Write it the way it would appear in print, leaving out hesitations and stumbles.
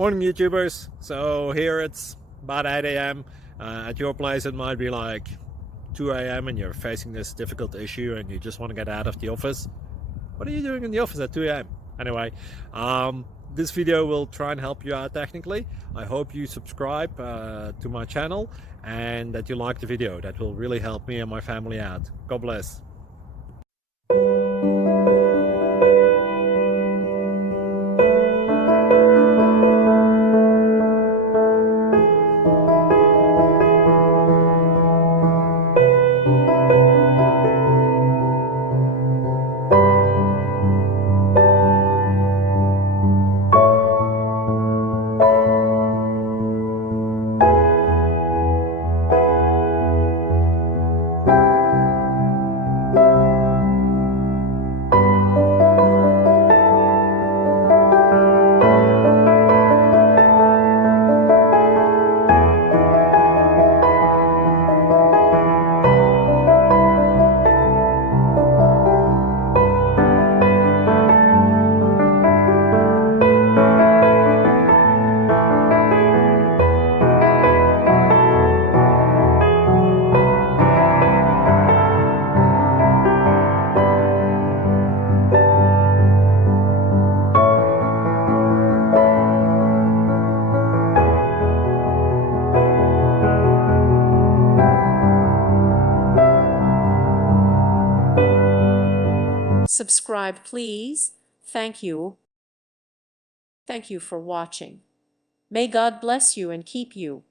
Morning, YouTubers. So here it's about 8 a.m. At your place, it might be like 2 a.m. and you're facing this difficult issue and you just want to get out of the office. What are you doing in the office at 2 a.m.? Anyway, this video will try and help you out technically. I hope you subscribe to my channel and that you like the video. That will really help me and my family out. God bless. Subscribe, please. Thank you. Thank you for watching. May God bless you and keep you.